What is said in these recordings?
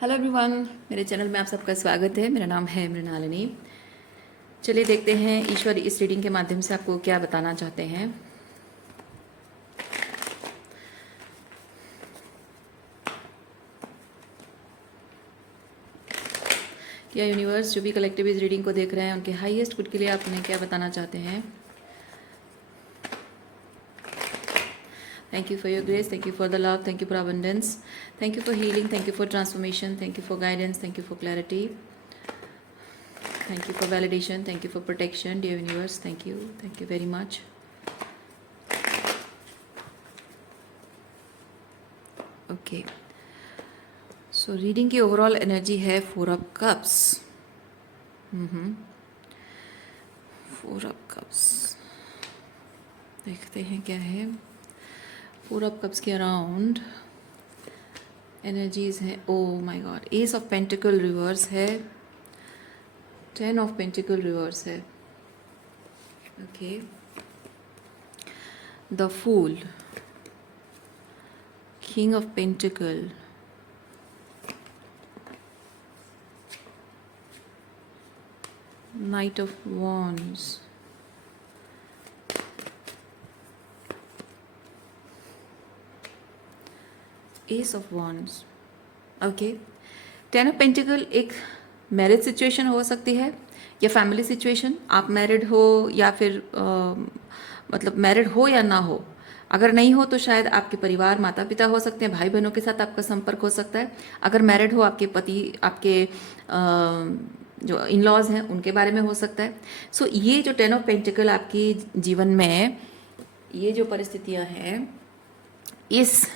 Hello everyone, मेरे channel में आप सबका स्वागत है। मेरा नाम है मृणालिनी। चलिए देखते हैं ईश्वर इस रीडिंग के माध्यम से आपको क्या बताना चाहते हैं। क्या यूनिवर्स जो भी कलेक्टिव इस रीडिंग को देख रहे हैं उनके हाईएस्ट गुड के लिए आप उन्हें क्या बताना चाहते हैं। Thank you for your grace, thank you for the love, thank you for abundance, thank you for healing, thank you for transformation, thank you for guidance, thank you for clarity, thank you for validation, thank you for protection, dear universe. Thank you very much. Okay, so reading की overall energy है 4 of cups. Four of cups देखते हैं क्या है। 4 of cups के around energies हैं। Oh my god, ace of pentacle reverse है, 10 of pentacle reverse है। Okay, the fool, king of pentacle, knight of wands, ace of wands. Okay, 10 of pentacle एक marriage situation हो सकती है या family situation. आप married हो या फिर मतलब मैरिड हो या ना हो। अगर नहीं हो तो शायद आपके परिवार, माता पिता हो सकते हैं, भाई बहनों के साथ आपका संपर्क हो सकता है। अगर मैरिड हो, आपके पति, आपके जो इन लॉज हैं उनके बारे में हो सकता है। सो ये जो 10 ऑफ पेंटिकल आपकी जीवन में ये जो परिस्थितियां हैं, इस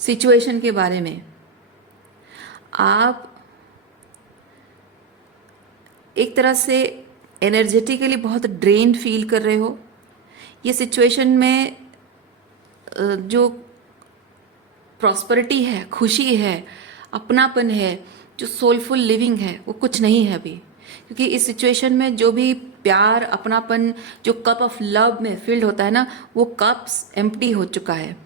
सिचुएशन के बारे में आप एक तरह से एनर्जेटिकली बहुत ड्रेन्ड फील कर रहे हो। ये सिचुएशन में जो प्रॉस्पेरिटी है, खुशी है, अपनापन है, जो सोलफुल लिविंग है, वो कुछ नहीं है अभी। क्योंकि इस सिचुएशन में जो भी प्यार, अपनापन, जो कप ऑफ लव में फिल्ड होता है ना, वो कप्स एम्प्टी हो चुका है।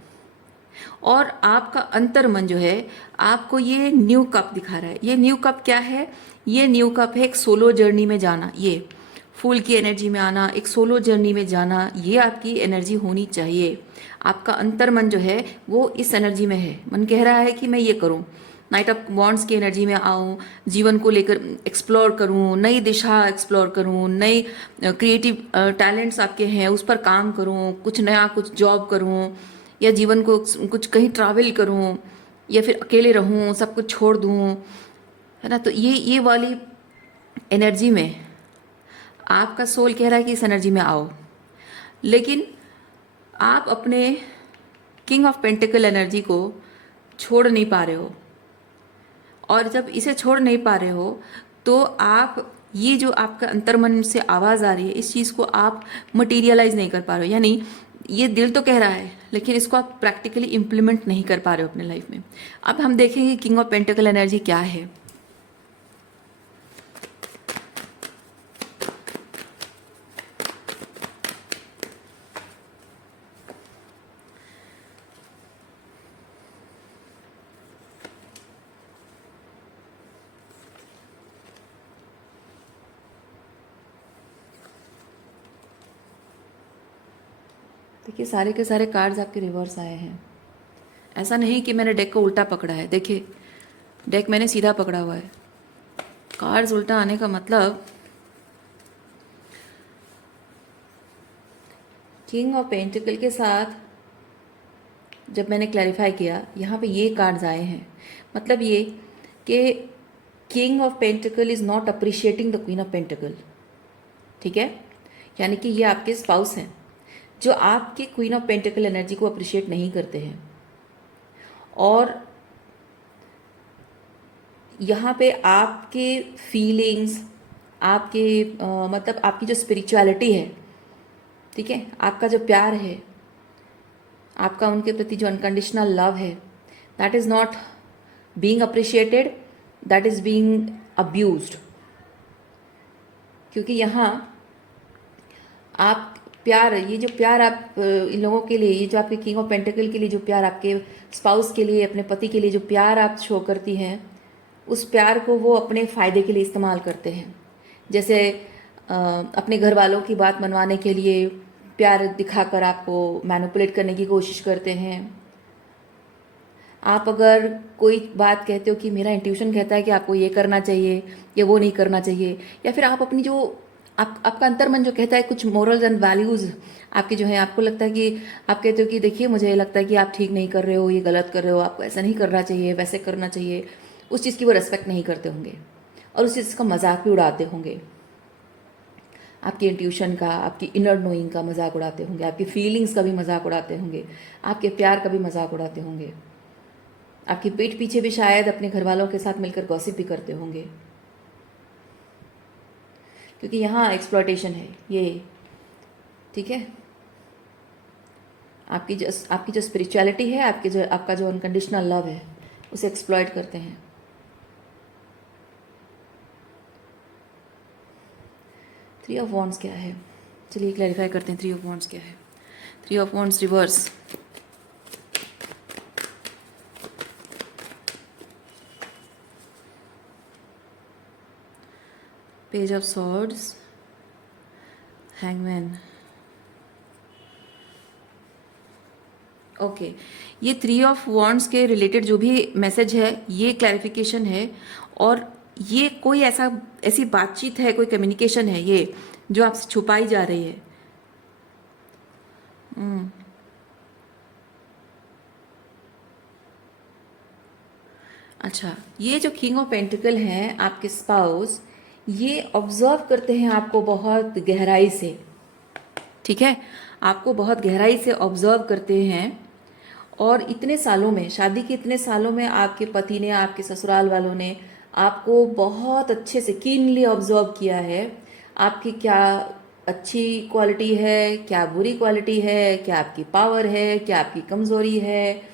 और आपका अंतर्मन जो है आपको ये न्यू कप दिखा रहा है। ये न्यू कप क्या है? ये न्यू कप है एक सोलो जर्नी में जाना। ये फूल की एनर्जी में आना, एक सोलो जर्नी में जाना, ये आपकी एनर्जी होनी चाहिए। आपका अंतर्मन जो है वो इस एनर्जी में है। मन कह रहा है कि मैं ये करूं, नाइट ऑफ वॉन्ड्स की एनर्जी में आऊं, जीवन को लेकर एक्सप्लोर करूं, नई दिशा एक्सप्लोर करूं, नई क्रिएटिव टैलेंट्स आपके हैं उस पर काम करूं, कुछ नया, कुछ जॉब करूं, या जीवन को कुछ कहीं ट्रैवल करूं, या फिर अकेले रहूं, सब कुछ छोड़ दूं, है ना। तो ये वाली एनर्जी में आपका सोल कह रहा है कि इस एनर्जी में आओ। लेकिन आप अपने किंग ऑफ पेंटिकल एनर्जी को छोड़ नहीं पा रहे हो। और जब इसे छोड़ नहीं पा रहे हो तो आप ये जो आपका अंतर्मन से आवाज़ आ रही है, इस चीज़ को आप मटीरियलाइज नहीं कर पा रहे हो। यानी ये दिल तो कह रहा है लेकिन इसको आप प्रैक्टिकली इम्प्लीमेंट नहीं कर पा रहे हो अपने लाइफ में। अब हम देखेंगे किंग ऑफ पेंटिकल एनर्जी क्या है। देखिए, सारे के सारे कार्ड्स आपके रिवर्स आए हैं। ऐसा नहीं कि मैंने डेक को उल्टा पकड़ा है। देखिए, डेक मैंने सीधा पकड़ा हुआ है। कार्ड्स उल्टा आने का मतलब किंग ऑफ पेंटिकल के साथ जब मैंने क्लैरिफाई किया, यहाँ पे ये कार्ड्स आए हैं। मतलब ये कि king of pentacle is not appreciating the queen of pentacle. ठीक है, यानी कि ये आपके स्पाउस हैं जो आपके क्वीन ऑफ पेंटिकल एनर्जी को अप्रिशिएट नहीं करते हैं। और यहाँ पे आपके फीलिंग्स, आपके मतलब आपकी जो स्पिरिचुअलिटी है, ठीक है, आपका जो प्यार है, आपका उनके प्रति जो अनकंडीशनल लव है, that is not being appreciated, that is being abused. क्योंकि यहाँ आप प्यार, ये जो प्यार आप इन लोगों के लिए, ये जो आपके किंग ऑफ पेंटिकल के लिए जो प्यार, आपके स्पाउस के लिए, अपने पति के लिए जो प्यार आप शो करती हैं, उस प्यार को वो अपने फ़ायदे के लिए इस्तेमाल करते हैं। जैसे अपने घर वालों की बात मनवाने के लिए प्यार दिखाकर आपको मैनिपुलेट करने की कोशिश करते हैं। आप अगर कोई बात कहते हो कि मेरा इंट्यूशन कहता है कि आपको ये करना चाहिए या वो नहीं करना चाहिए, या फिर आप अपनी जो आपका अंतर्मन जो कहता है कुछ मोरल्स एंड वैल्यूज़ आपके जो है, आपको लगता है कि आप कहते हो कि देखिए मुझे लगता है कि आप ठीक नहीं कर रहे हो, ये गलत कर रहे हो, आपको ऐसा नहीं करना चाहिए, वैसे करना चाहिए, उस चीज़ की वो रेस्पेक्ट नहीं करते होंगे और उस चीज़ का मजाक भी उड़ाते होंगे। आपके इंट्यूशन का, आपकी इनर नोइंग का मजाक उड़ाते होंगे, आपकी फीलिंग्स का भी मजाक उड़ाते होंगे, आपके प्यार का भी मजाक उड़ाते होंगे, आपकी पीठ पीछे भी शायद अपने घर वालों के साथ मिलकर गॉसिप भी करते होंगे, क्योंकि यहाँ एक्सप्लॉयटेशन है ये। ठीक है, आपकी जो स्पिरिचुअलिटी है, आपका जो अनकंडीशनल लव है, उसे एक्सप्लॉयट करते हैं। थ्री ऑफ वॉन्ड्स क्या है, चलिए क्लैरिफाई करते हैं। थ्री ऑफ वॉन्ड्स क्या है? Three of wands reverse, page of swords, hangman. Okay, ये थ्री ऑफ वॉन्ड्स के रिलेटेड जो भी मैसेज है ये क्लैरिफिकेशन है, और ये कोई ऐसी बातचीत है, कोई कम्युनिकेशन है ये जो आपसे छुपाई जा रही है। अच्छा, ये जो किंग ऑफ पेंटिकल हैं आपके स्पाउस, ये ऑब्जर्व करते हैं आपको बहुत गहराई से। ठीक है, आपको बहुत गहराई से ऑब्जर्व करते हैं, और इतने सालों में, शादी के इतने सालों में आपके पति ने, आपके ससुराल वालों ने आपको बहुत अच्छे से कीनली ऑब्जर्व किया है। आपकी क्या अच्छी क्वालिटी है, क्या बुरी क्वालिटी है, क्या आपकी पावर है, क्या आपकी कमजोरी है,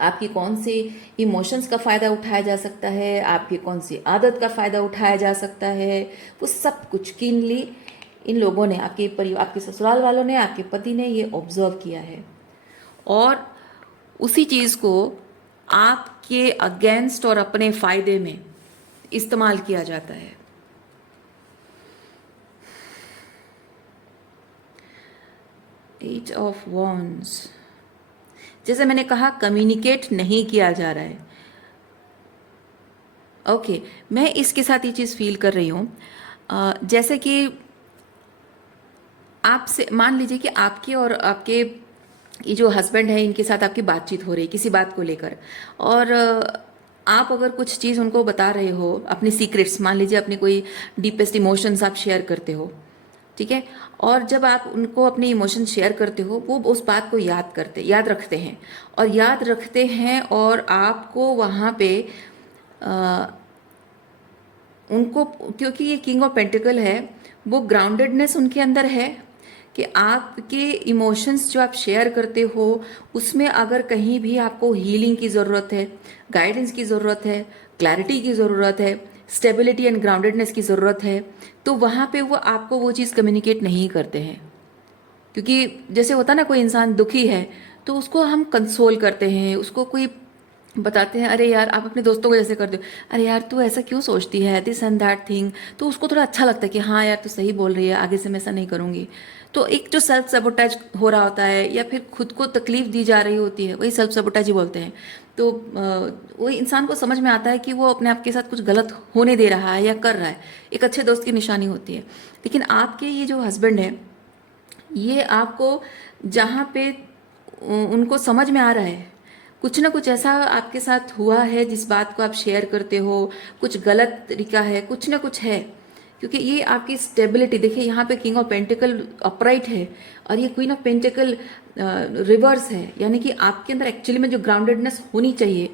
आपकी कौन सी इमोशंस का फ़ायदा उठाया जा सकता है, आपकी कौन सी आदत का फ़ायदा उठाया जा सकता है, वो सब कुछ कीनली इन लोगों ने, आपके ससुराल वालों ने, आपके पति ने ये ऑब्जर्व किया है, और उसी चीज़ को आपके अगेंस्ट और अपने फ़ायदे में इस्तेमाल किया जाता है। एट ऑफ वॉन्ड्स, जैसे मैंने कहा, कम्युनिकेट नहीं किया जा रहा है। ओके, मैं इसके साथ ये चीज़ फील कर रही हूँ, जैसे कि आपसे मान लीजिए कि आपके और आपके ये जो हस्बैंड है, इनके साथ आपकी बातचीत हो रही किसी बात को लेकर, और आप अगर कुछ चीज़ उनको बता रहे हो, अपनी सीक्रेट्स, मान लीजिए अपनी कोई डीपेस्ट इमोशंस आप शेयर करते हो। ठीक है, और जब आप उनको अपने इमोशन शेयर करते हो, वो उस बात को याद रखते हैं, और आपको वहाँ पे उनको, क्योंकि ये किंग ऑफ पेंटिकल है, वो ग्राउंडेडनेस उनके अंदर है कि आपके इमोशंस जो आप शेयर करते हो, उसमें अगर कहीं भी आपको हीलिंग की ज़रूरत है, गाइडेंस की ज़रूरत है, क्लैरिटी की ज़रूरत है, स्टेबिलिटी एंड ग्राउंडेडनेस की ज़रूरत है, तो वहाँ पे वो आपको वो चीज़ कम्युनिकेट नहीं करते हैं। क्योंकि जैसे होता ना, कोई इंसान दुखी है तो उसको हम कंसोल करते हैं, उसको कोई बताते हैं, अरे यार, आप अपने दोस्तों को जैसे करते हो, अरे यार तू ऐसा क्यों सोचती है, दिस एंड दैट थिंग, तो उसको थोड़ा अच्छा लगता है कि हाँ यार तू सही बोल रही है, आगे से मैं ऐसा नहीं करूँगी। तो एक जो सेल्फ सबोटाइज हो रहा होता है, या फिर खुद को तकलीफ दी जा रही होती है, वही सेल्फ सबोटाइज ही बोलते हैं। तो वही इंसान को समझ में आता है कि वो अपने आप के साथ कुछ गलत होने दे रहा है या कर रहा है, एक अच्छे दोस्त की निशानी होती है। लेकिन आपके ये जो हस्बैंड है, ये आपको जहाँ पे उनको समझ में आ रहा है कुछ ना कुछ ऐसा आपके साथ हुआ है, जिस बात को आप शेयर करते हो, कुछ गलत तरीका है, कुछ ना कुछ है, क्योंकि ये आपकी स्टेबिलिटी, देखिए यहाँ पे किंग ऑफ पेंटिकल अपराइट है, और ये क्वीन ऑफ पेंटिकल रिवर्स है, यानी कि आपके अंदर एक्चुअली में जो ग्राउंडेडनेस होनी चाहिए,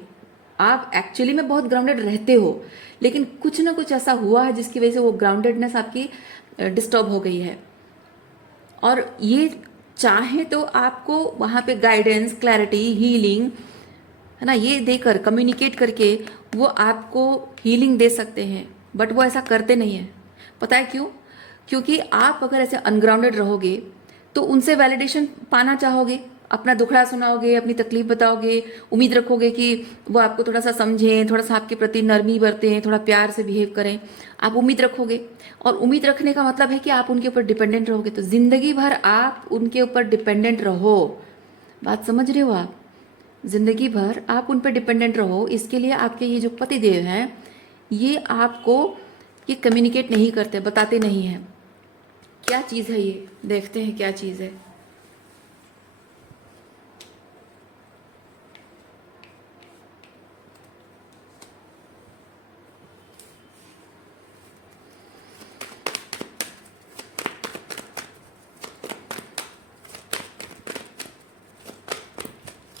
आप एक्चुअली में बहुत ग्राउंडेड रहते हो, लेकिन कुछ ना कुछ ऐसा हुआ है जिसकी वजह से वो ग्राउंडेडनेस आपकी डिस्टर्ब हो गई है। और ये चाहे तो आपको वहाँ पे गाइडेंस, क्लैरिटी, हीलिंग, है ना, ये देकर, कम्युनिकेट करके वो आपको हीलिंग दे सकते हैं, बट वो ऐसा करते नहीं है। पता है क्यों? क्योंकि आप अगर ऐसे अनग्राउंडेड रहोगे तो उनसे वैलिडेशन पाना चाहोगे, अपना दुखड़ा सुनाओगे, अपनी तकलीफ बताओगे, उम्मीद रखोगे कि वो आपको थोड़ा सा समझें, थोड़ा सा आपके प्रति नरमी बरतें, थोड़ा प्यार से बिहेव करें, आप उम्मीद रखोगे। और उम्मीद रखने का मतलब है कि आप उनके ऊपर डिपेंडेंट रहोगे, तो जिंदगी भर आप उनके ऊपर डिपेंडेंट रहो। बात समझ रहे हो आप? जिंदगी भर आप उन पर डिपेंडेंट रहो, इसके लिए आपके ये जो पति देव हैं ये आपको ये कम्युनिकेट नहीं करते, बताते नहीं हैं। क्या चीज़ है ये, देखते हैं क्या चीज़ है।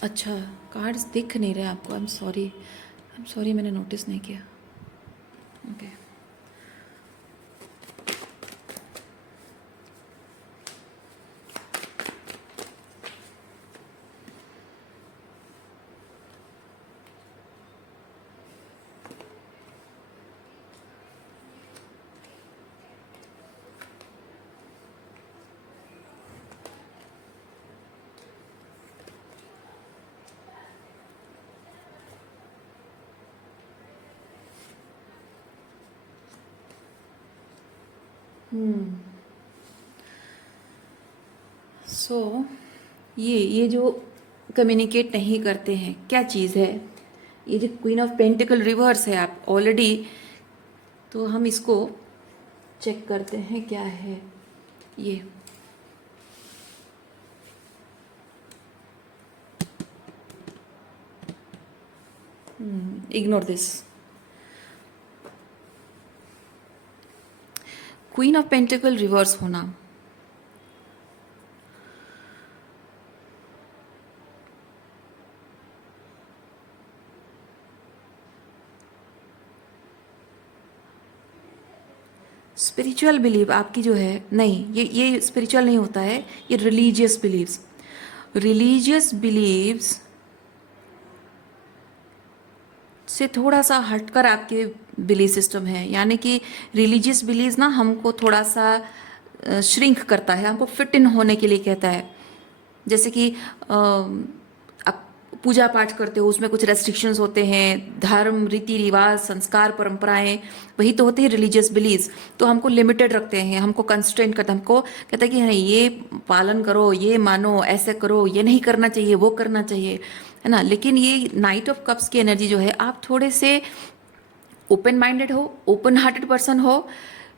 अच्छा, कार्ड्स दिख नहीं रहे आपको, आई एम सॉरी, मैंने नोटिस नहीं किया। ओके सो ये जो कम्युनिकेट नहीं करते हैं, क्या चीज़ है? ये जो क्वीन ऑफ पेंटिकल रिवर्स है आप ऑलरेडी, तो हम इसको चेक करते हैं क्या है ये। Ignore this. Queen of pentacle reverse होना, स्पिरिचुअल बिलीव आपकी जो है, नहीं, ये स्पिरिचुअल नहीं होता है, ये रिलीजियस बिलीव्स। रिलीजियस बिलीव्स से थोड़ा सा हटकर आपके बिलीफ सिस्टम है, यानी कि रिलीजियस बिलीव्स ना हमको थोड़ा सा श्रिंक करता है, हमको फिट इन होने के लिए कहता है। जैसे कि आप पूजा पाठ करते हो, उसमें कुछ रेस्ट्रिक्शंस होते हैं, धर्म, रीति रिवाज, संस्कार, परंपराएं, वही तो होती है रिलीजियस बिलीव्स। तो हमको लिमिटेड रखते हैं, हमको कंस्ट्रेंट करते हैं, हमको कहता है कि नहीं ये पालन करो, ये मानो, ऐसे करो, ये नहीं करना चाहिए, वो करना चाहिए, है ना। लेकिन ये नाइट ऑफ कप्स की एनर्जी जो है, आप थोड़े से ओपन माइंडेड हो, ओपन हार्टेड पर्सन हो,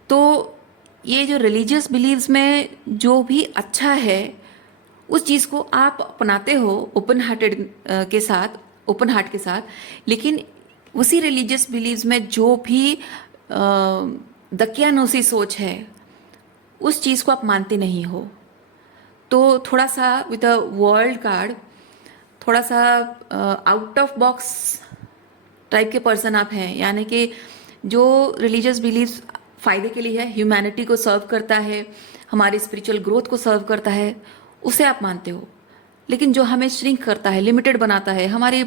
तो ये जो रिलीजियस बिलीव्स में जो भी अच्छा है उस चीज़ को आप अपनाते हो ओपन हार्टेड के साथ, ओपन हार्ट के साथ। लेकिन उसी रिलीजियस बिलीव्स में जो भी दकियानूसी सोच है उस चीज़ को आप मानते नहीं हो। तो थोड़ा सा विद अ वर्ल्ड कार्ड, थोड़ा सा आउट ऑफ बॉक्स टाइप के पर्सन आप हैं, यानी कि जो रिलीजियस बिलीव्स फ़ायदे के लिए है, ह्यूमैनिटी को सर्व करता है, हमारी स्पिरिचुअल ग्रोथ को सर्व करता है, उसे आप मानते हो। लेकिन जो हमें श्रिंक करता है, लिमिटेड बनाता है, हमारी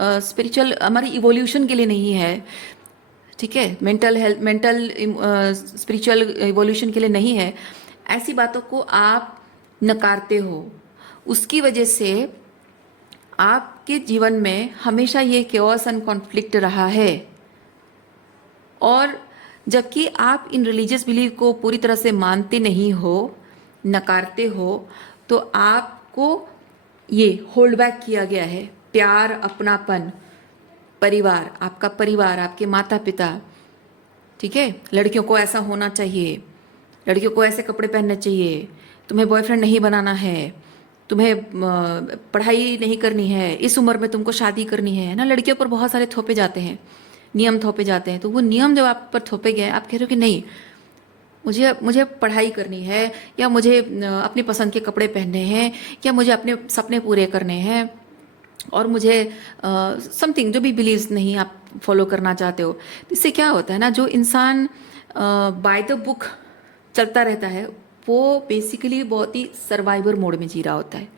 स्पिरिचुअल, हमारी इवोल्यूशन के लिए नहीं है, ठीक है, mental health, mental spiritual evolution के लिए नहीं है, ऐसी बातों को आप नकारते हो। उसकी वजह से आपके जीवन में हमेशा ये केओस एंड कॉन्फ्लिक्ट रहा है। और जबकि आप इन रिलीजियस बिलीव को पूरी तरह से मानते नहीं हो, नकारते हो, तो आपको ये होल्ड बैक किया गया है। प्यार, अपनापन, परिवार, आपका परिवार, आपके माता पिता, ठीक है, लड़कियों को ऐसा होना चाहिए, लड़कियों को ऐसे कपड़े पहनने चाहिए, तुम्हें बॉयफ्रेंड नहीं बनाना है, तुम्हें पढ़ाई नहीं करनी है, इस उम्र में तुमको शादी करनी है ना। लड़कियों पर बहुत सारे थोपे जाते हैं, नियम थोपे जाते हैं। तो वो नियम जब आप पर थोपे गए, आप कह रहे हो कि नहीं, मुझे मुझे पढ़ाई करनी है, या मुझे अपनी पसंद के कपड़े पहनने हैं, या मुझे अपने सपने पूरे करने हैं, और मुझे समथिंग जो भी बिलीव्स नहीं आप फॉलो करना चाहते हो। तो इससे क्या होता है ना, जो इंसान बाय द बुक चलता रहता है वो बेसिकली बहुत ही सर्वाइवर मोड में जी रहा होता है।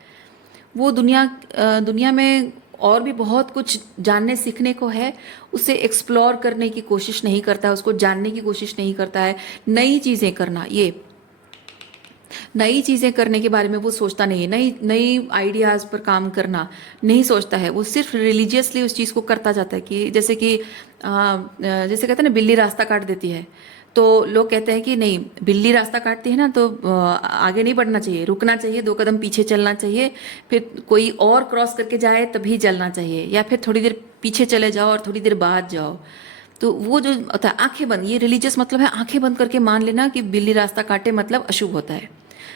वो दुनिया में और भी बहुत कुछ जानने सीखने को है, उसे एक्सप्लोर करने की कोशिश नहीं करता है, उसको जानने की कोशिश नहीं करता है, नई चीज़ें करना। ये नई चीज़ें करने के बारे में वो सोचता नहीं है, नई नई आइडियाज़ पर काम करना नहीं सोचता है। वो सिर्फ रिलीजियसली उस चीज़ को करता जाता है कि जैसे कहते हैं ना, बिल्ली रास्ता काट देती है, तो लोग कहते हैं कि नहीं, बिल्ली रास्ता काटती है ना तो आगे नहीं बढ़ना चाहिए, रुकना चाहिए, 2 कदम पीछे चलना चाहिए, फिर कोई और क्रॉस करके जाए तभी चलना चाहिए, या फिर थोड़ी देर पीछे चले जाओ और थोड़ी देर बाद जाओ। तो वो जो होता है आंखें बंद, ये रिलीजियस मतलब है आंखें बंद करके मान लेना कि बिल्ली रास्ता काटे मतलब अशुभ होता है।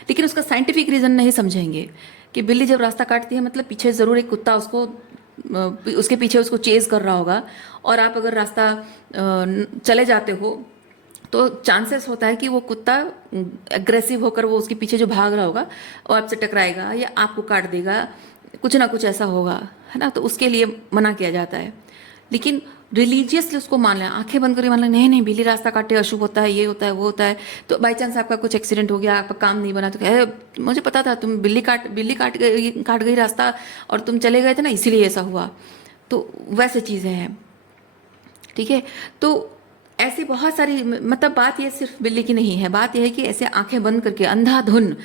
लेकिन उसका साइंटिफिक रीजन नहीं समझेंगे कि बिल्ली जब रास्ता काटती है मतलब पीछे ज़रूर एक कुत्ता उसको उसके पीछे उसको चेज कर रहा होगा, और आप अगर रास्ता चले जाते हो तो चांसेस होता है कि वो कुत्ता एग्रेसिव होकर वो उसके पीछे जो भाग रहा होगा वो आपसे टकराएगा या आपको काट देगा, कुछ ना कुछ ऐसा होगा, है ना। तो उसके लिए मना किया जाता है। लेकिन रिलीजियसली उसको मान लें, आंखें बंद करके मान लें, नहीं नहीं बिल्ली रास्ता काटे अशुभ होता है, ये होता है वो होता है। तो बाई चांस आपका कुछ एक्सीडेंट हो गया, आपका काम नहीं बना, तो कहे मुझे पता था तुम काट गई रास्ता और तुम चले गए थे ना, इसीलिए ऐसा हुआ। तो वैसे चीज़ें हैं, ठीक है। तो ऐसी बहुत सारी, मतलब बात ये सिर्फ बिल्ली की नहीं है, बात यह है कि ऐसे आंखें बंद करके अंधाधुन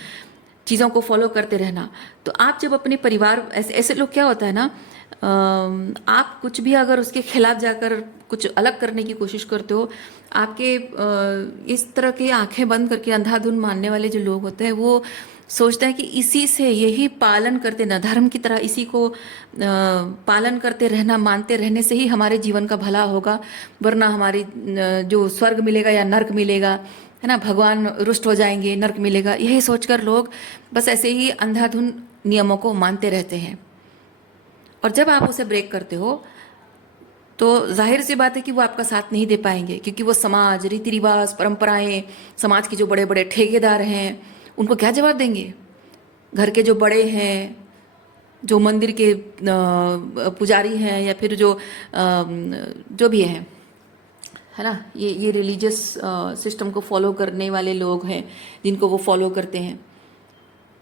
चीज़ों को फॉलो करते रहना। तो आप जब अपने परिवार, ऐसे ऐसे लोग, क्या होता है ना, आप कुछ भी अगर उसके खिलाफ जाकर कुछ अलग करने की कोशिश करते हो, आपके इस तरह के आंखें बंद करके अंधाधुन मानने वाले जो लोग होते हैं वो सोचते हैं कि इसी से, यही पालन करते ना, धर्म की तरह इसी को पालन करते रहना, मानते रहने से ही हमारे जीवन का भला होगा, वरना हमारी जो स्वर्ग मिलेगा या नर्क मिलेगा, है ना, भगवान रुष्ट हो जाएंगे, नर्क मिलेगा, यही सोचकर लोग बस ऐसे ही अंधाधुन नियमों को मानते रहते हैं। और जब आप उसे ब्रेक करते हो तो जाहिर सी बात है कि वो आपका साथ नहीं दे पाएंगे, क्योंकि वो समाज, रीति रिवाज, परंपराएं, समाज के जो बड़े बड़े ठेकेदार हैं उनको क्या जवाब देंगे, घर के जो बड़े हैं, जो मंदिर के पुजारी हैं, या फिर जो भी हैं, है ना, ये रिलीजियस सिस्टम को फॉलो करने वाले लोग हैं जिनको वो फॉलो करते हैं,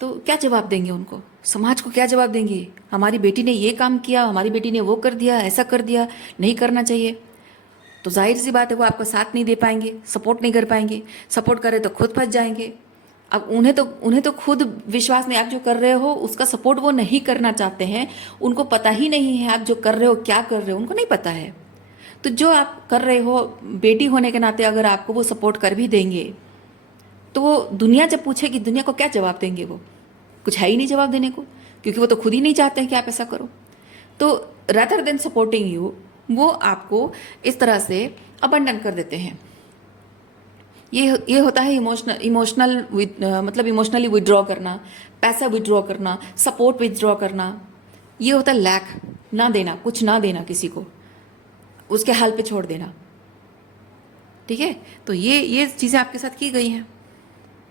तो क्या जवाब देंगे उनको, समाज को क्या जवाब देंगे, हमारी बेटी ने ये काम किया, हमारी बेटी ने वो कर दिया, ऐसा कर दिया, नहीं करना चाहिए। तो जाहिर सी बात है वो आपका साथ नहीं दे पाएंगे, सपोर्ट नहीं कर पाएंगे, सपोर्ट करें तो खुद फंस जाएंगे। अब उन्हें तो खुद विश्वास नहीं, आप जो कर रहे हो उसका सपोर्ट वो नहीं करना चाहते हैं, उनको पता ही नहीं है आप जो कर रहे हो क्या कर रहे हो, उनको नहीं पता है। तो जो आप कर रहे हो, बेटी होने के नाते अगर आपको वो सपोर्ट कर भी देंगे तो वो दुनिया जब पूछेगी, दुनिया को क्या जवाब देंगे, वो कुछ है ही नहीं जवाब देने को, क्योंकि वो तो खुद ही नहीं चाहते हैं कि आप ऐसा करो। तो रादर देन सपोर्टिंग यू, वो आपको इस तरह से अबंडन कर देते हैं। ये होता है इमोशनल मतलब इमोशनली विड्रॉ करना, पैसा विड्रॉ करना, सपोर्ट विड्रॉ करना। ये होता है लैक, ना देना, कुछ ना देना किसी को, उसके हाल पे छोड़ देना, ठीक है। तो ये चीज़ें आपके साथ की गई हैं,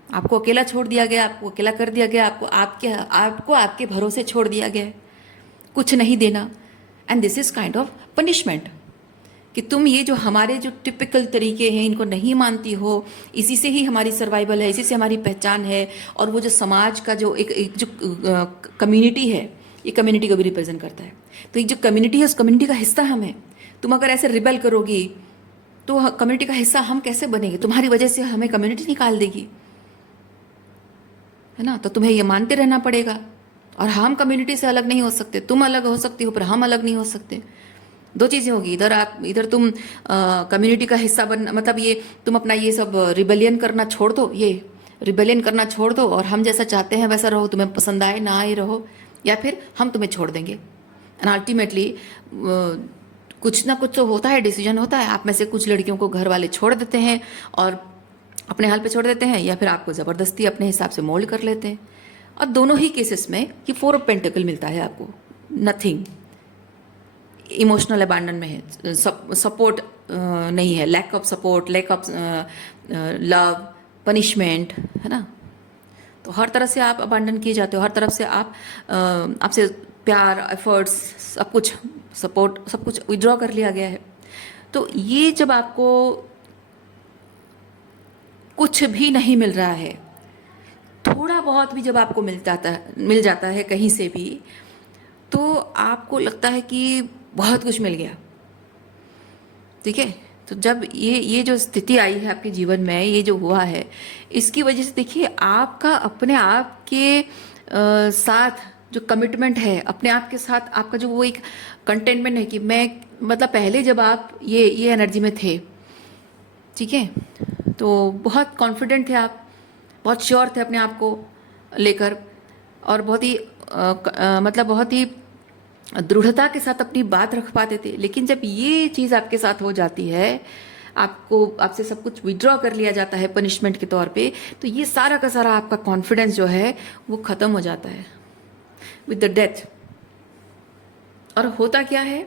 आपको अकेला छोड़ दिया गया, आपको अकेला कर दिया गया, आपको आपके भरोसे छोड़ दिया गया है, कुछ नहीं देना। And this is kind of punishment कि तुम ये जो हमारे जो टिपिकल तरीके हैं इनको नहीं मानती हो, इसी से ही हमारी सर्वाइवल है, इसी से हमारी पहचान है। और वो जो समाज का जो एक जो कम्युनिटी है, ये कम्युनिटी को भी रिप्रेजेंट करता है। तो एक जो कम्युनिटी है उस कम्युनिटी का हिस्सा हम हैं। तुम अगर ऐसे रिबेल करोगी तो कम्युनिटी का हिस्सा हम कैसे बनेंगे, तुम्हारी वजह से हमें कम्युनिटी निकाल देगी, है ना। तो तुम्हें ये मानते रहना पड़ेगा, और हम कम्युनिटी से अलग नहीं हो सकते। तुम अलग हो सकती हो पर हम अलग नहीं हो सकते। दो चीज़ें होगी, इधर तुम कम्युनिटी का हिस्सा बन, मतलब ये तुम अपना ये सब रिबेलियन करना छोड़ दो, ये रिबेलियन करना छोड़ दो और हम जैसा चाहते हैं वैसा रहो, तुम्हें पसंद आए ना आए रहो, या फिर हम तुम्हें छोड़ देंगे। एंड अल्टीमेटली कुछ ना कुछ तो होता है, डिसीजन होता है। आप में से कुछ लड़कियों को घर वाले छोड़ देते हैं और अपने हाल पे छोड़ देते हैं, या फिर आपको ज़बरदस्ती अपने हिसाब से मोल्ड कर लेते हैं। और दोनों ही केसेस में कि 4 ऑफ पेंटिकल मिलता है आपको, नथिंग, इमोशनल अबैंडन में है, सपोर्ट नहीं है, lack of support, lack of love, punishment, है ना। तो हर तरह से आप अबैंडन किए जाते हो, हर तरफ से आपसे प्यार, एफर्ट्स, सब कुछ, सपोर्ट, सब कुछ विड्रॉ कर लिया गया है। तो ये जब आपको कुछ भी नहीं मिल रहा है, थोड़ा बहुत भी जब आपको मिल जाता है कहीं से भी, तो आपको लगता है कि बहुत कुछ मिल गया, ठीक है। तो जब ये जो स्थिति आई है आपके जीवन में, ये जो हुआ है, इसकी वजह से देखिए आपका अपने आप के साथ जो कमिटमेंट है, अपने आप के साथ आपका जो वो एक कंटेनमेंट है कि मैं, मतलब पहले जब आप ये एनर्जी में थे, ठीक है, तो बहुत कॉन्फिडेंट थे आप, बहुत श्योर थे अपने आप को लेकर, और बहुत ही मतलब बहुत ही दृढ़ता के साथ अपनी बात रख पाते थे। लेकिन जब ये चीज़ आपके साथ हो जाती है, आपको आपसे सब कुछ विड्रॉ कर लिया जाता है पनिशमेंट के तौर पे, तो ये सारा का सारा आपका कॉन्फिडेंस जो है वो ख़त्म हो जाता है विद द डेथ। और होता क्या है,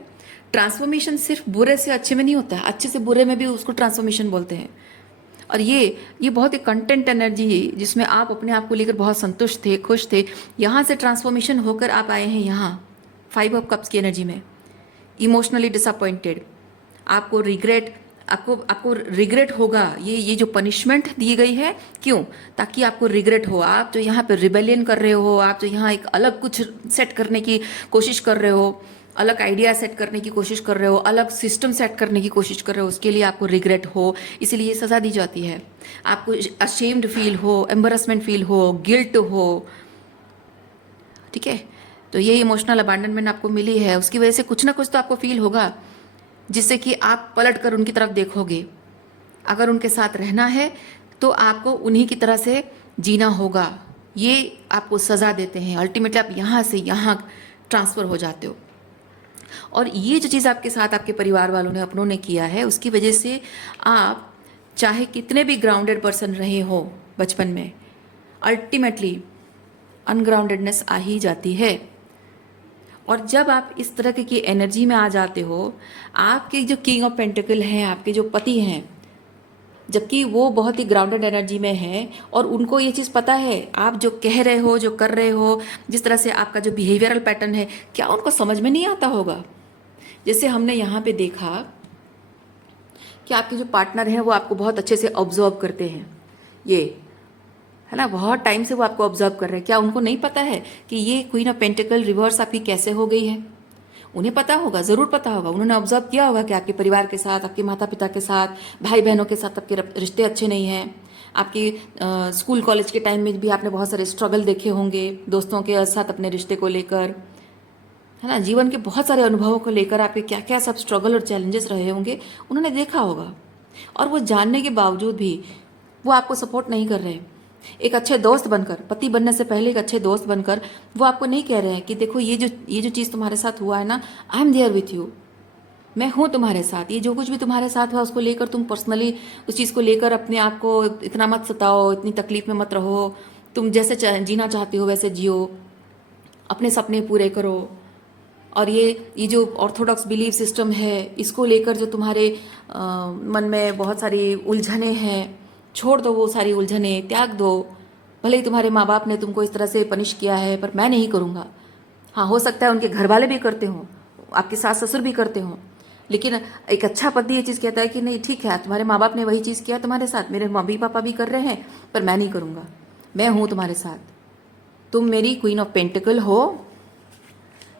ट्रांसफॉर्मेशन सिर्फ बुरे से अच्छे में नहीं होता है, अच्छे से बुरे में भी उसको ट्रांसफॉर्मेशन बोलते हैं। और ये बहुत ही कंटेंट एनर्जी है जिसमें आप अपने आप को लेकर बहुत संतुष्ट थे, खुश थे। यहाँ से ट्रांसफॉर्मेशन होकर आप आए हैं यहाँ 5 ऑफ कप्स की एनर्जी में, इमोशनली डिसअपॉइंटेड, आपको रिग्रेट, आपको रिग्रेट होगा। ये जो पनिशमेंट दी गई है, क्यों? ताकि आपको रिग्रेट हो। आप जो यहाँ पे रिबेलियन कर रहे हो, आप जो यहाँ एक अलग कुछ सेट करने की कोशिश कर रहे हो, अलग आइडिया सेट करने की कोशिश कर रहे हो, अलग सिस्टम सेट करने की कोशिश कर रहे हो, उसके लिए आपको रिग्रेट हो, इसीलिए ये सज़ा दी जाती है। आपको अशेम्ड फील हो, एम्बरसमेंट फील हो, गिल्ट हो, ठीक है। तो ये इमोशनल अबैंडनमेंट आपको मिली है, उसकी वजह से कुछ ना कुछ तो आपको फील होगा, जिससे कि आप पलट कर उनकी तरफ देखोगे। अगर उनके साथ रहना है तो आपको उन्हीं की तरह से जीना होगा। ये आपको सज़ा देते हैं। अल्टीमेटली आप यहाँ से यहाँ ट्रांसफ़र हो जाते हो। और ये जो चीज़ आपके साथ आपके परिवार वालों ने, अपनों ने किया है, उसकी वजह से आप चाहे कितने भी ग्राउंडेड पर्सन रहे हो बचपन में, अल्टीमेटली अनग्राउंडेडनेस आ ही जाती है। और जब आप इस तरह की एनर्जी में आ जाते हो, आपके जो किंग ऑफ पेंटिकल हैं, आपके जो पति हैं, जबकि वो बहुत ही ग्राउंडेड एनर्जी में है और उनको ये चीज़ पता है आप जो कह रहे हो, जो कर रहे हो, जिस तरह से आपका जो बिहेवियरल पैटर्न है, क्या उनको समझ में नहीं आता होगा? जैसे हमने यहाँ पे देखा कि आपके जो पार्टनर हैं वो आपको बहुत अच्छे से ऑब्जर्व करते हैं, ये है ना, बहुत टाइम से वो आपको ऑब्जर्व कर रहे हैं। क्या उनको नहीं पता है कि ये क्वीन ऑफ पेंटिकल रिवर्स आपकी कैसे हो गई है? उन्हें पता होगा, ज़रूर पता होगा। उन्होंने ऑब्जर्व किया होगा कि आपके परिवार के साथ, आपके माता पिता के साथ, भाई बहनों के साथ आपके रिश्ते अच्छे नहीं हैं। आपके स्कूल कॉलेज के टाइम में भी आपने बहुत सारे स्ट्रगल देखे होंगे दोस्तों के साथ अपने रिश्ते को लेकर, है ना। जीवन के बहुत सारे अनुभवों को लेकर आपके क्या क्या सब स्ट्रगल और चैलेंजेस रहे होंगे, उन्होंने देखा होगा। और वो जानने के बावजूद भी वो आपको सपोर्ट नहीं कर रहे। एक अच्छे दोस्त बनकर, पति बनने से पहले एक अच्छे दोस्त बनकर वो आपको नहीं कह रहे हैं कि देखो ये जो चीज़ तुम्हारे साथ हुआ है ना, I am there with you, मैं हूँ तुम्हारे साथ। ये जो कुछ भी तुम्हारे साथ हुआ उसको लेकर तुम पर्सनली उस चीज़ को लेकर अपने आप को इतना मत सताओ, इतनी तकलीफ में मत रहो। तुम जैसे जीना चाहती हो वैसे जियो, अपने सपने पूरे करो। और ये जो ऑर्थोडॉक्स बिलीफ सिस्टम है, इसको लेकर जो तुम्हारे मन में बहुत सारी उलझने हैं, छोड़ दो वो सारी उलझने, त्याग दो। भले ही तुम्हारे माँ बाप ने तुमको इस तरह से पनिश किया है, पर मैं नहीं करूँगा। हाँ, हो सकता है उनके घर वाले भी करते हों, आपके सास ससुर भी करते हों, लेकिन एक अच्छा पति ये चीज़ कहता है कि नहीं ठीक है, तुम्हारे माँ बाप ने वही चीज़ किया तुम्हारे साथ, मेरे मम्मी पापा भी कर रहे हैं, पर मैं नहीं करूँगा। मैं हूँ तुम्हारे साथ, तुम मेरी क्वीन ऑफ पेंटिकल हो,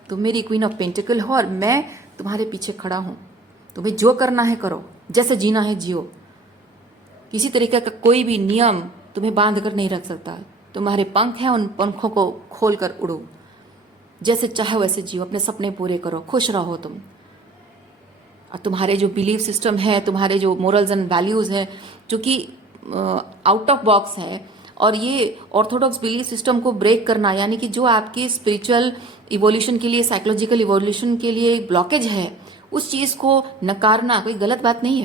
तुम मेरी क्वीन ऑफ पेंटिकल हो, और मैं तुम्हारे पीछे खड़ा हूँ। तुम्हें जो करना है करो, जैसे जीना है जियो। किसी तरीके का कोई भी नियम तुम्हें बांध कर नहीं रख सकता। तुम्हारे पंख हैं, उन पंखों को खोल कर उड़ो, जैसे चाहे वैसे जियो, अपने सपने पूरे करो, खुश रहो तुम। और तुम्हारे जो बिलीफ सिस्टम है, तुम्हारे जो मोरल्स एंड वैल्यूज़ हैं, जो कि आउट ऑफ बॉक्स है, और ये ऑर्थोडॉक्स बिलीफ सिस्टम को ब्रेक करना, यानी कि जो आपकी स्पिरिचुअल इवोल्यूशन के लिए, साइकोलॉजिकल इवोल्यूशन के लिए एक ब्लॉकेज है, उस चीज़ को नकारना कोई गलत बात नहीं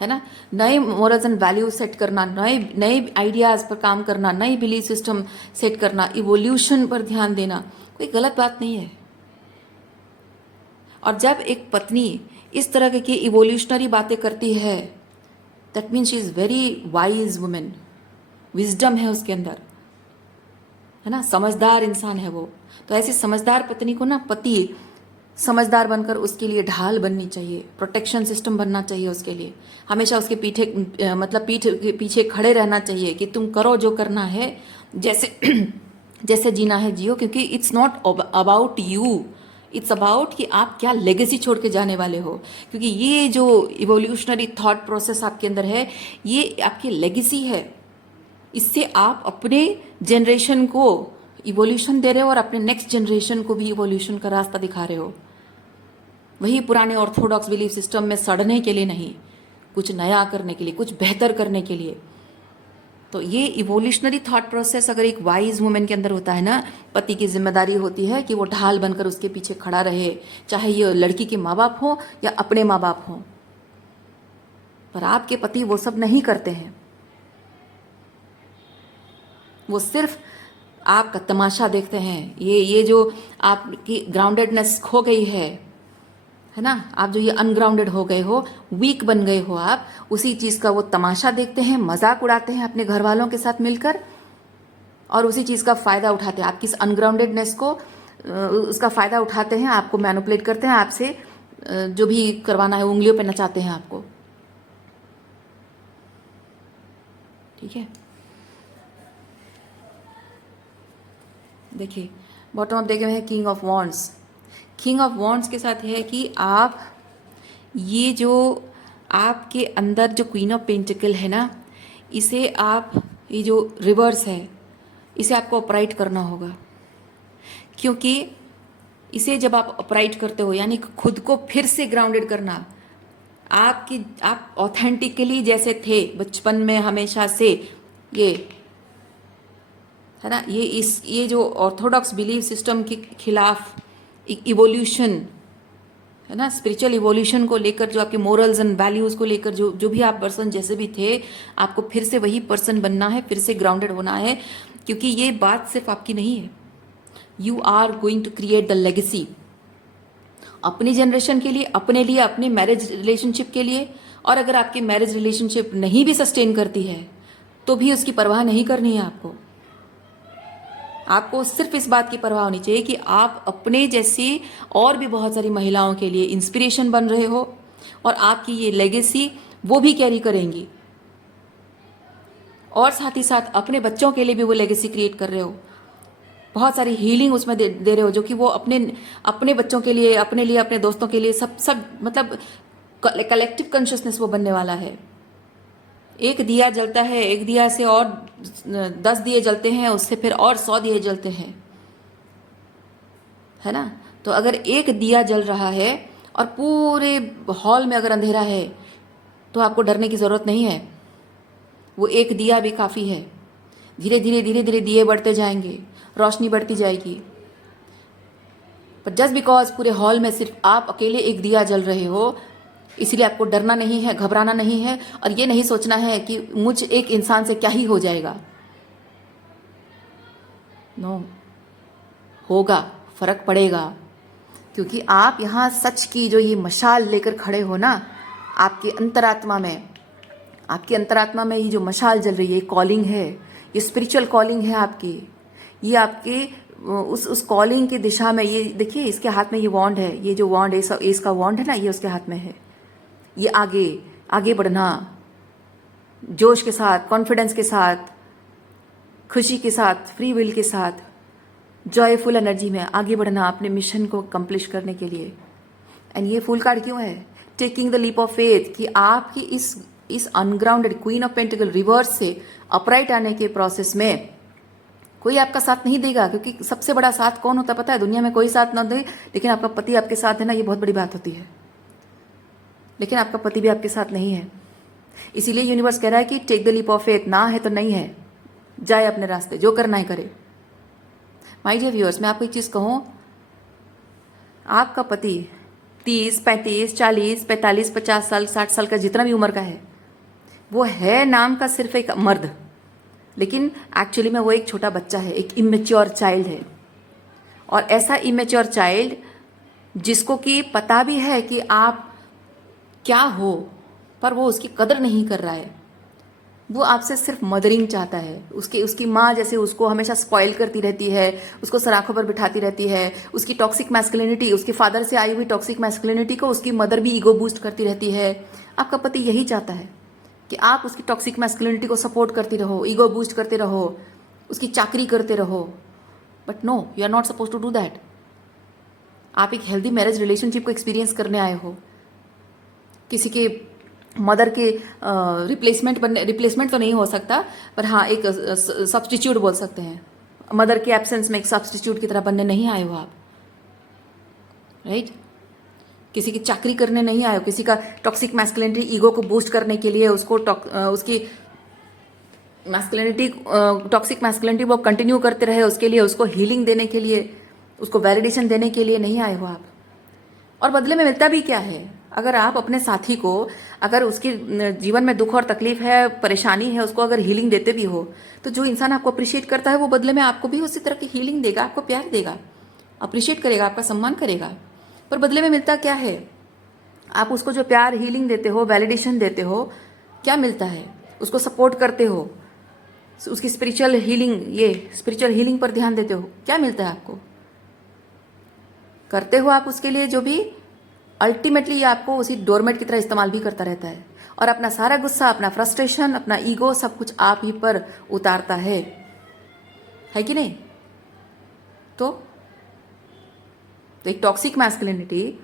है ना। नए मोरल्स एंड वैल्यूज सेट करना, नए आइडियाज़ पर काम करना, नई बिलीफ सिस्टम सेट करना, इवोल्यूशन पर ध्यान देना कोई गलत बात नहीं है। और जब एक पत्नी इस तरह की इवोल्यूशनरी बातें करती है, that means she is very wise women, wisdom है उसके अंदर, है ना, समझदार इंसान है वो। तो ऐसी समझदार पत्नी को ना पति समझदार बनकर उसके लिए ढाल बननी चाहिए, प्रोटेक्शन सिस्टम बनना चाहिए उसके लिए, हमेशा उसके पीठ के पीछे खड़े रहना चाहिए कि तुम करो जो करना है, जैसे जैसे जीना है जियो, क्योंकि it's not about you, it's about कि आप क्या लेगेसी छोड़ के जाने वाले हो, क्योंकि ये जो इवोल्यूशनरी थॉट प्रोसेस आपके अंदर है, ये आपकी लेगेसी है। इससे आप अपने जनरेशन को इवोल्यूशन दे रहे हो और अपने नेक्स्ट जनरेशन को भी इवोल्यूशन का रास्ता दिखा रहे हो। वही पुराने ऑर्थोडॉक्स बिलीफ सिस्टम में सड़ने के लिए नहीं, कुछ नया करने के लिए, कुछ बेहतर करने के लिए। तो ये इवोल्यूशनरी थॉट प्रोसेस अगर एक वाइज वुमेन के अंदर होता है ना, पति की जिम्मेदारी होती है कि वो ढाल बनकर उसके पीछे खड़ा रहे, चाहे ये लड़की के माँ बाप हो या अपने माँ बाप हो। पर आपके पति वो सब नहीं करते हैं, वो सिर्फ आपका तमाशा देखते हैं। ये जो आपकी ग्राउंडेडनेस खो गई है ना, आप जो ये अनग्राउंडेड हो गए हो, वीक बन गए हो आप, उसी चीज का वो तमाशा देखते हैं, मजाक उड़ाते हैं अपने घर वालों के साथ मिलकर, और उसी चीज का फायदा उठाते हैं। आपकी इस अनग्राउंडेडनेस को उसका फायदा उठाते हैं, आपको मैनिपुलेट करते हैं, आपसे जो भी करवाना है उंगलियों पे नचाते हैं आपको। ठीक है, देखिए बॉटम ऑफ देखे हुए हैं king of wands. King of wands के साथ है कि आप ये जो आपके अंदर जो क्वीन ऑफ पेंटिकल है ना, इसे आप, ये जो रिवर्स है, इसे आपको अपराइट करना होगा। क्योंकि इसे जब आप अपराइट करते हो, यानी खुद को फिर से ग्राउंडेड करना, आप ऑथेंटिकली जैसे थे बचपन में हमेशा से, ये है ना, ये जो ऑर्थोडॉक्स बिलीफ सिस्टम के खिलाफ इवोल्यूशन है ना, स्पिरिचुअल इवोल्यूशन को लेकर, जो आपके मोरल्स एंड वैल्यूज को लेकर, जो भी आप पर्सन जैसे भी थे, आपको फिर से वही पर्सन बनना है, फिर से ग्राउंडेड होना है। क्योंकि ये बात सिर्फ आपकी नहीं है, you are going to create the legacy अपनी जनरेशन के लिए, अपने लिए, अपने मैरिज रिलेशनशिप के लिए। और अगर आपकी मैरिज रिलेशनशिप नहीं भी सस्टेन करती है तो भी उसकी परवाह नहीं करनी है आपको सिर्फ इस बात की परवाह होनी चाहिए कि आप अपने जैसी और भी बहुत सारी महिलाओं के लिए इंस्पिरेशन बन रहे हो, और आपकी ये लेगेसी वो भी कैरी करेंगी, और साथ ही साथ अपने बच्चों के लिए भी वो लेगेसी क्रिएट कर रहे हो। बहुत सारी हीलिंग उसमें दे रहे हो, जो कि वो अपने बच्चों के लिए, अपने लिए, अपने दोस्तों के लिए, सब मतलब कलेक्टिव कॉन्शियसनेस वो बनने वाला है। एक दिया जलता है, एक दिया से और 10 दिए जलते हैं, उससे फिर और 100 दिए जलते हैं, है ना। तो अगर एक दिया जल रहा है और पूरे हॉल में अगर अंधेरा है तो आपको डरने की ज़रूरत नहीं है, वो एक दिया भी काफ़ी है। धीरे धीरे धीरे धीरे दिए बढ़ते जाएंगे, रोशनी बढ़ती जाएगी। पर जस्ट बिकॉज पूरे हॉल में सिर्फ आप अकेले एक दिया जल रहे हो, इसलिए आपको डरना नहीं है, घबराना नहीं है, और ये नहीं सोचना है कि मुझ एक इंसान से क्या ही हो जाएगा। नो, होगा, फर्क पड़ेगा। क्योंकि आप यहाँ सच की जो ये मशाल लेकर खड़े हो ना, आपकी अंतरात्मा में ये जो मशाल जल रही है, कॉलिंग है, ये स्पिरिचुअल कॉलिंग है आपकी। ये आपके उस कॉलिंग की दिशा में, ये देखिए इसके हाथ में ये वॉन्ड है, ये जो वॉन्ड एस का वॉन्ड है ना, ये उसके हाथ में है। ये आगे बढ़ना, जोश के साथ, कॉन्फिडेंस के साथ, खुशी के साथ, फ्री विल के साथ, जॉयफुल एनर्जी में आगे बढ़ना अपने मिशन को कंप्लीट करने के लिए। एंड ये फुल कार्ड क्यों है? Taking the leap of faith, कि आपकी इस ungrounded queen of pentacle reverse से अपराइट आने के प्रोसेस में कोई आपका साथ नहीं देगा। क्योंकि सबसे बड़ा साथ कौन होता है पता है? दुनिया में कोई साथ ना दे, लेकिन आपका पति आपके साथ है ना, ये बहुत बड़ी बात होती है। लेकिन आपका पति भी आपके साथ नहीं है, इसीलिए यूनिवर्स कह रहा है कि take the leap of faith. ना है तो नहीं है, जाए अपने रास्ते, जो करना है करे। माय डियर व्यूअर्स, मैं आपको एक चीज कहूं, आपका पति 30, 35, 40, 45, 50 साल, 60 साल का, जितना भी उम्र का है, वो है नाम का सिर्फ एक मर्द, लेकिन एक्चुअली में वो एक छोटा बच्चा है, एक इमेच्योर चाइल्ड है। और ऐसा इमेच्योर चाइल्ड जिसको कि पता भी है कि आप क्या हो, पर वो उसकी कदर नहीं कर रहा है। वो आपसे सिर्फ मदरिंग चाहता है। उसकी माँ जैसे उसको हमेशा स्पॉइल करती रहती है, उसको सराखों पर बिठाती रहती है। उसकी टॉक्सिक मैस्कुलिनिटी, उसके फादर से आई हुई टॉक्सिक मैस्कुलिनिटी को उसकी मदर भी ईगो बूस्ट करती रहती है। आपका पति यही चाहता है कि आप उसकी टॉक्सिक मैस्कुलिनिटी को सपोर्ट करती रहो, ईगो बूस्ट करते रहो, उसकी चाकरी करते रहो। But no, you are not suppose to do that. आप एक हेल्दी मैरिज रिलेशनशिप को एक्सपीरियंस करने आए हो, किसी के मदर के रिप्लेसमेंट तो नहीं हो सकता, पर हाँ एक सब्सटीट्यूट बोल सकते हैं। मदर के एब्सेंस में एक सब्सटीट्यूट की तरह बनने नहीं आए हो आप, राइट? किसी की चाकरी करने नहीं आए हो, किसी का टॉक्सिक मैस्कुलिनिटी ईगो को बूस्ट करने के लिए उसको उसकी मैस्कुलिनिटी टॉक्सिक मैस्कुलिनिटी वो कंटिन्यू करते रहे, उसके लिए उसको हीलिंग देने के लिए, उसको वैलिडेशन देने के लिए नहीं आए हो आप। और बदले में मिलता भी क्या है? अगर आप अपने साथी को, अगर उसके जीवन में दुख और तकलीफ है, परेशानी है, उसको अगर हीलिंग देते भी हो, तो जो इंसान आपको अप्रिशिएट करता है वो बदले में आपको भी उसी तरह की हीलिंग देगा, आपको प्यार देगा, अप्रिशिएट करेगा, आपका सम्मान करेगा। पर बदले में मिलता क्या है? आप उसको जो प्यार, हीलिंग देते हो, वैलिडेशन देते हो, क्या मिलता है? उसको सपोर्ट करते हो, उसकी स्पिरिचुअल हीलिंग पर ध्यान देते हो, क्या मिलता है आपको? करते हो आप उसके लिए जो भी, अल्टीमेटली ये आपको उसी डोरमेट की तरह इस्तेमाल भी करता रहता है और अपना सारा गुस्सा, अपना फ्रस्ट्रेशन, अपना ईगो सब कुछ आप ही पर उतारता है कि नहीं? तो एक टॉक्सिक मैस्कुलिनिटी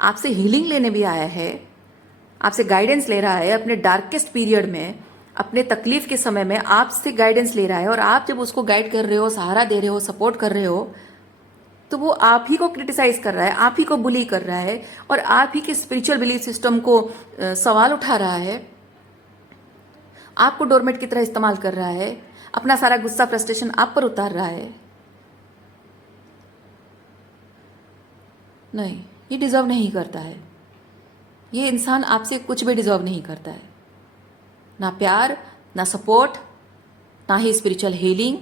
आपसे हीलिंग लेने भी आया है, आपसे गाइडेंस ले रहा है अपने डार्केस्ट पीरियड में, अपने तकलीफ के समय में आपसे गाइडेंस ले रहा है। और आप जब उसको गाइड कर रहे हो, सहारा दे रहे हो, सपोर्ट कर रहे हो, तो वो आप ही को क्रिटिसाइज कर रहा है, आप ही को बुली कर रहा है और आप ही के स्पिरिचुअल बिलीफ सिस्टम को सवाल उठा रहा है, आपको डोरमेट की तरह इस्तेमाल कर रहा है, अपना सारा गुस्सा, फ्रस्ट्रेशन आप पर उतार रहा है। नहीं, ये डिजर्व नहीं करता है। ये इंसान आपसे कुछ भी डिजर्व नहीं करता है, ना प्यार, ना सपोर्ट, ना ही स्पिरिचुअल हीलिंग,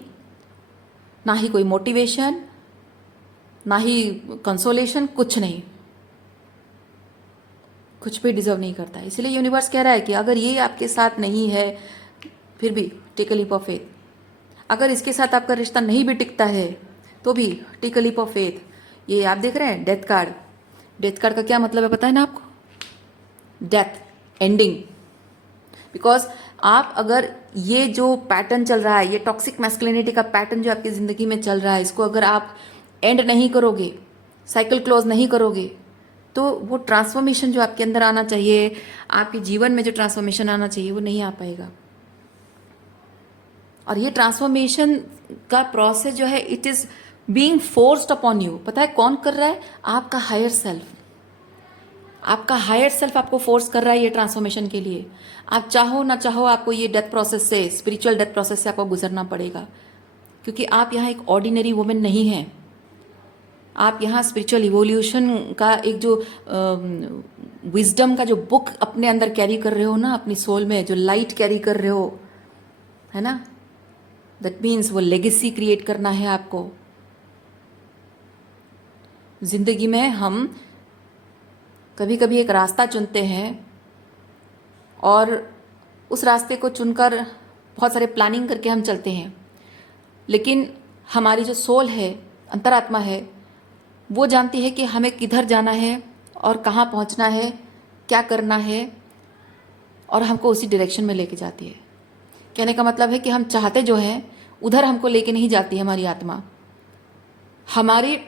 ना ही कोई मोटिवेशन, ना ही कंसोलेशन, कुछ नहीं, कुछ भी डिजर्व नहीं करता है। इसलिए यूनिवर्स कह रहा है कि अगर ये आपके साथ नहीं है, फिर भी take a leap of faith. अगर इसके साथ आपका रिश्ता नहीं भी टिकता है तो भी take a leap of faith. ये आप देख रहे हैं डेथ कार्ड, डेथ कार्ड का क्या मतलब है पता है ना आपको? Death, ending. बिकॉज आप अगर ये जो पैटर्न चल रहा है, ये टॉक्सिक मैस्कुलिनिटी का पैटर्न जो आपकी जिंदगी में चल रहा है, इसको अगर आप एंड नहीं करोगे, साइकिल क्लोज नहीं करोगे, तो वो ट्रांसफॉर्मेशन जो आपके अंदर आना चाहिए, आपके जीवन में जो ट्रांसफॉर्मेशन आना चाहिए, वो नहीं आ पाएगा। और ये ट्रांसफॉर्मेशन का प्रोसेस जो है, it is being forced upon you. पता है कौन कर रहा है? आपका हायर सेल्फ। आपका हायर सेल्फ आपको फोर्स कर रहा है ये ट्रांसफॉर्मेशन के लिए। आप चाहो ना चाहो, आपको ये डेथ प्रोसेस से, स्पिरिचुअल डेथ प्रोसेस से आपको गुजरना पड़ेगा, क्योंकि आप यहाँ एक ऑर्डिनरी वुमेन नहीं हैं। आप यहाँ स्पिरिचुअल इवोल्यूशन का एक जो विजडम का जो बुक अपने अंदर कैरी कर रहे हो ना, अपनी सोल में जो लाइट कैरी कर रहे हो, है ना, दैट मीन्स वो लेगेसी क्रिएट करना है आपको। जिंदगी में हम कभी कभी एक रास्ता चुनते हैं और उस रास्ते को चुनकर बहुत सारे प्लानिंग करके हम चलते हैं, लेकिन हमारी जो सोल है, अंतरात्मा है, वो जानती है कि हमें किधर जाना है और कहाँ पहुँचना है, क्या करना है, और हमको उसी डायरेक्शन में लेके जाती है। कहने का मतलब है कि हम चाहते जो हैं उधर हमको लेके नहीं जाती है हमारी आत्मा। हमारी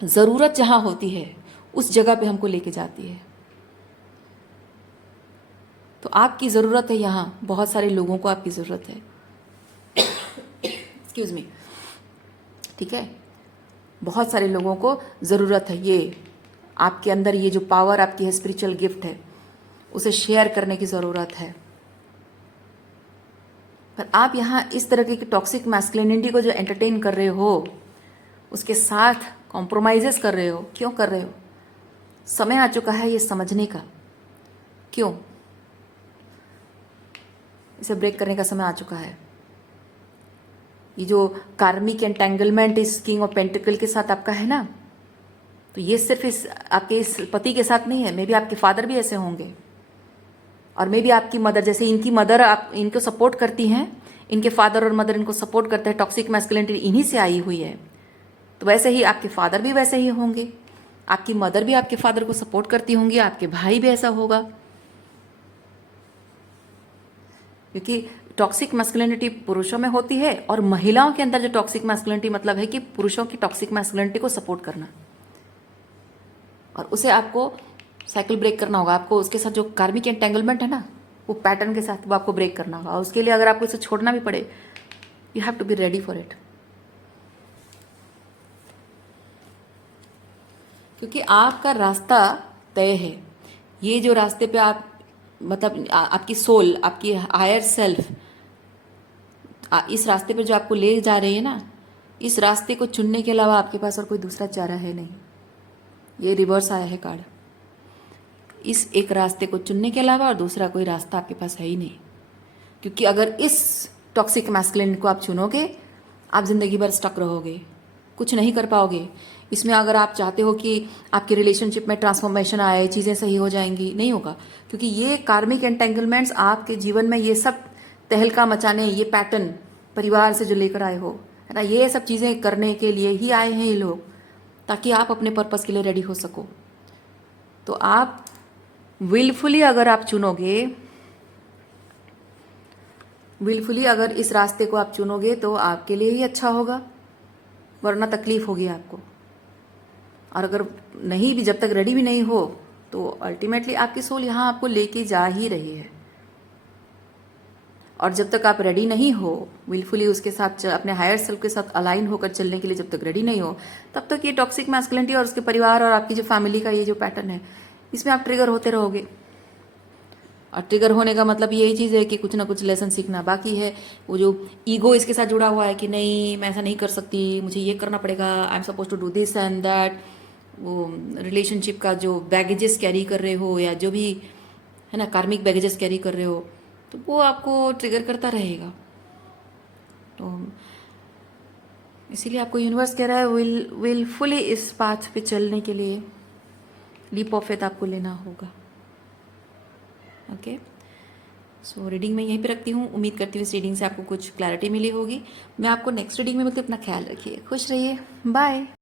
ज़रूरत जहाँ होती है उस जगह पे हमको लेके जाती है। तो आपकी ज़रूरत है, यहाँ बहुत सारे लोगों को आपकी ज़रूरत है। एक्सक्यूज़ मी, ठीक है, बहुत सारे लोगों को ज़रूरत है। ये आपके अंदर ये जो पावर आपकी है, स्पिरिचुअल गिफ्ट है, उसे शेयर करने की ज़रूरत है। पर आप यहाँ इस तरह की टॉक्सिक मैस्कुलिनिटी को जो एंटरटेन कर रहे हो, उसके साथ कॉम्प्रोमाइज़ेस कर रहे हो। क्यों कर रहे हो? समय आ चुका है ये समझने का। क्यों? इसे ब्रेक करने का समय आ चुका है। ये जो कार्मिक एंटेंगलमेंट इस किंग ऑफ पेंटिकल के साथ आपका है ना, तो ये सिर्फ आपके इस पति के साथ नहीं है, मे बी आपके फादर भी ऐसे होंगे, और मे बी आपकी मदर, जैसे इनकी मदर आप इनको सपोर्ट करती हैं, इनके फादर और मदर इनको सपोर्ट करते हैं, टॉक्सिक मैस्कुलिनिटी इन्हीं से आई हुई है, तो वैसे ही आपके फादर भी वैसे ही होंगे, आपकी मदर भी आपके फादर को सपोर्ट करती होंगी, आपके भाई भी ऐसा होगा। क्योंकि टॉक्सिक मैस्कुलिनिटी पुरुषों में होती है, और महिलाओं के अंदर जो टॉक्सिक मैस्कुलिनिटी मतलब है कि पुरुषों की टॉक्सिक मैस्कुलिनिटी को सपोर्ट करना। और उसे आपको साइकिल ब्रेक करना होगा। आपको उसके साथ जो कार्मिक एंटेंगलमेंट है ना, वो पैटर्न के साथ वो आपको ब्रेक करना होगा। और उसके लिए अगर आपको इसे छोड़ना भी पड़े, you have to be ready for it. क्योंकि आपका रास्ता तय है। ये जो रास्ते पे आप मतलब आपकी सोल, आपकी हायर सेल्फ इस रास्ते पर जो आपको ले जा रही है ना, इस रास्ते को चुनने के अलावा आपके पास और कोई दूसरा चारा है नहीं। ये रिवर्स आया है कार्ड। इस एक रास्ते को चुनने के अलावा और दूसरा कोई रास्ता आपके पास है ही नहीं। क्योंकि अगर इस टॉक्सिक मैस्कुलिन को आप चुनोगे, आप जिंदगी भर स्टक रहोगे, कुछ नहीं कर पाओगे। इसमें अगर आप चाहते हो कि आपकी रिलेशनशिप में ट्रांसफॉर्मेशन आए, चीज़ें सही हो जाएंगी, नहीं होगा। क्योंकि ये कार्मिक एंटेंगलमेंट्स आपके जीवन में ये सब तहलका मचाने, ये पैटर्न परिवार से जो लेकर आए हो, है ना, ये सब चीज़ें करने के लिए ही आए हैं ये लोग, ताकि आप अपने पर्पस के लिए रेडी हो सको। तो आप विलफुली अगर आप चुनोगे, विलफुली अगर इस रास्ते को आप चुनोगे तो आपके लिए ही अच्छा होगा, वरना तकलीफ होगी आपको। और अगर नहीं भी, जब तक रेडी भी नहीं हो, तो अल्टीमेटली आपकी सोल यहाँ आपको लेके जा ही रही है। और जब तक आप रेडी नहीं हो विलफुली उसके साथ, अपने हायर सेल्फ के साथ अलाइन होकर चलने के लिए जब तक रेडी नहीं हो, तब तक ये टॉक्सिक मैस्कुलिनिटी और उसके परिवार और आपकी जो फैमिली का ये जो पैटर्न है, इसमें आप ट्रिगर होते रहोगे। और ट्रिगर होने का मतलब यही चीज़ है कि कुछ ना कुछ लेसन सीखना बाकी है। वो जो ईगो इसके साथ जुड़ा हुआ है कि नहीं मैं ऐसा नहीं कर सकती, मुझे ये करना पड़ेगा, I am suppose to do this and that. वो रिलेशनशिप का जो बैगेजेस कैरी कर रहे हो, या जो भी है ना कार्मिक बैगेजेस कैरी कर रहे हो, तो वो आपको ट्रिगर करता रहेगा। तो इसीलिए आपको यूनिवर्स कह रहा है विलफुली इस पाथ पे चलने के लिए लीप ऑफ फेथ आपको लेना होगा। ओके, सो रीडिंग मैं यहीं पे रखती हूँ। उम्मीद करती हूँ इस रीडिंग से आपको कुछ क्लैरिटी मिली होगी। मैं आपको नेक्स्ट रीडिंग में मिलती हूँ। अपना ख्याल रखिए, खुश रहिए, बाय।